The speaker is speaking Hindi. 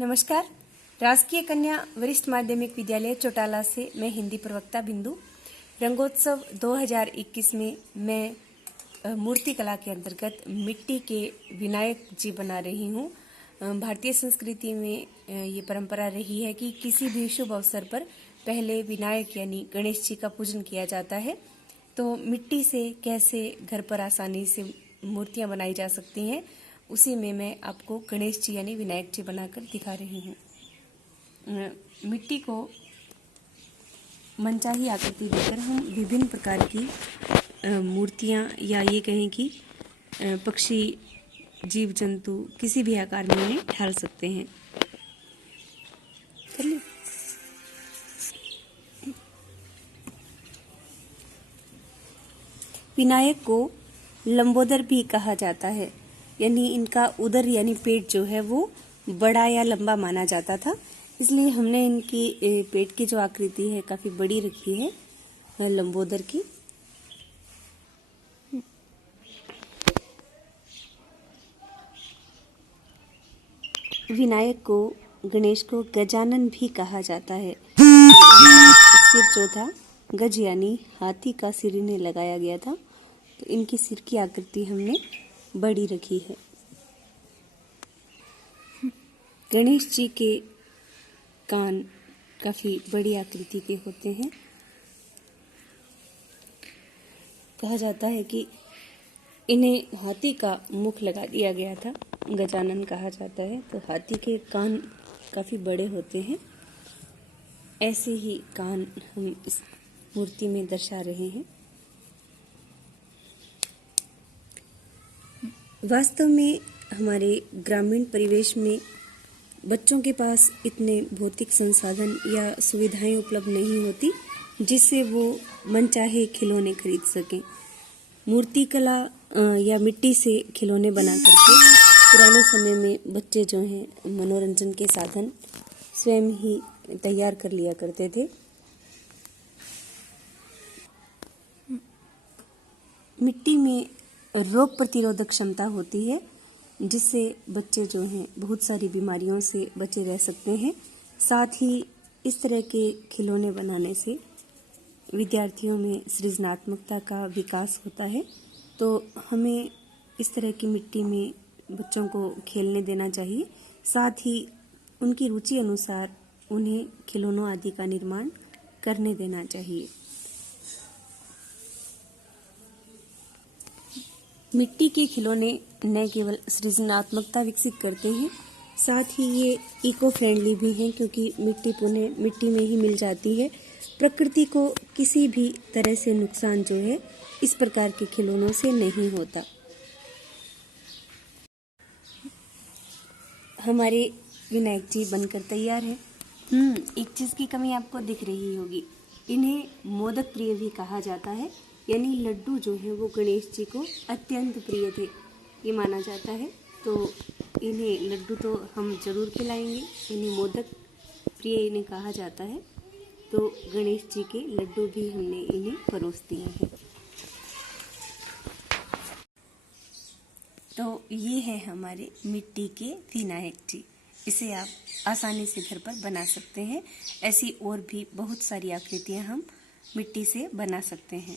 नमस्कार। राजकीय कन्या वरिष्ठ माध्यमिक विद्यालय चौटाला से मैं हिंदी प्रवक्ता बिंदु। रंगोत्सव 2021 में मैं मूर्ति कला के अंतर्गत मिट्टी के विनायक जी बना रही हूँ। भारतीय संस्कृति में ये परंपरा रही है कि किसी भी शुभ अवसर पर पहले विनायक यानी गणेश जी का पूजन किया जाता है। तो मिट्टी से कैसे घर पर आसानी से मूर्तियाँ बनाई जा सकती हैं, उसी में मैं आपको गणेश जी यानी विनायक जी बनाकर दिखा रही हूँ। मिट्टी को मनचाही आकृति देकर हम विभिन्न प्रकार की मूर्तियाँ या ये कहें कि पक्षी, जीव जंतु किसी भी आकार में उन्हें ढाल सकते हैं। चलिए। विनायक को लंबोदर भी कहा जाता है, यानी इनका उदर यानी पेट जो है वो बड़ा या लंबा माना जाता था, इसलिए हमने इनकी पेट की जो आकृति है काफी बड़ी रखी है लंबोदर की। विनायक को, गणेश को गजानन भी कहा जाता है। सिर जो था गज यानी हाथी का सिर इन्हें लगाया गया था, तो इनकी सिर की आकृति हमने बड़ी रखी है। गणेश जी के कान काफी बड़ी आकृति के होते हैं। कहा जाता है कि इन्हें हाथी का मुख लगा दिया गया था, गजानन कहा जाता है। तो हाथी के कान काफी बड़े होते हैं। ऐसे ही कान हम इस मूर्ति में दर्शा रहे हैं। वास्तव में हमारे ग्रामीण परिवेश में बच्चों के पास इतने भौतिक संसाधन या सुविधाएं उपलब्ध नहीं होती जिससे वो मनचाहे खिलौने खरीद सकें। मूर्ति कला या मिट्टी से खिलौने बना करके पुराने समय में बच्चे जो हैं मनोरंजन के साधन स्वयं ही तैयार कर लिया करते थे। मिट्टी में रोग प्रतिरोधक क्षमता होती है, जिससे बच्चे जो हैं बहुत सारी बीमारियों से बचे रह सकते हैं। साथ ही इस तरह के खिलौने बनाने से विद्यार्थियों में सृजनात्मकता का विकास होता है। तो हमें इस तरह की मिट्टी में बच्चों को खेलने देना चाहिए। साथ ही उनकी रुचि अनुसार उन्हें खिलौनों आदि का निर्माण करने देना चाहिए। मिट्टी के खिलौने न केवल सृजनात्मकता विकसित करते हैं, साथ ही ये इको फ्रेंडली भी हैं, क्योंकि मिट्टी पुनः मिट्टी में ही मिल जाती है। प्रकृति को किसी भी तरह से नुकसान जो है इस प्रकार के खिलौनों से नहीं होता। हमारे विनायक जी बनकर तैयार हैं। एक चीज की कमी आपको दिख रही होगी, इन्हें मोदक प्रिय भी कहा जाता है, यानी लड्डू जो है वो गणेश जी को अत्यंत प्रिय थे, ये माना जाता है। तो इन्हें लड्डू तो हम जरूर खिलाएंगे, इन्हें मोदक प्रिय इन्हें कहा जाता है। तो गणेश जी के लड्डू भी हमने इन्हें परोस दिए हैं। तो ये है हमारे मिट्टी के विनायक जी। इसे आप आसानी से घर पर बना सकते हैं। ऐसी और भी बहुत सारी आकृतियां हम मिट्टी से बना सकते हैं।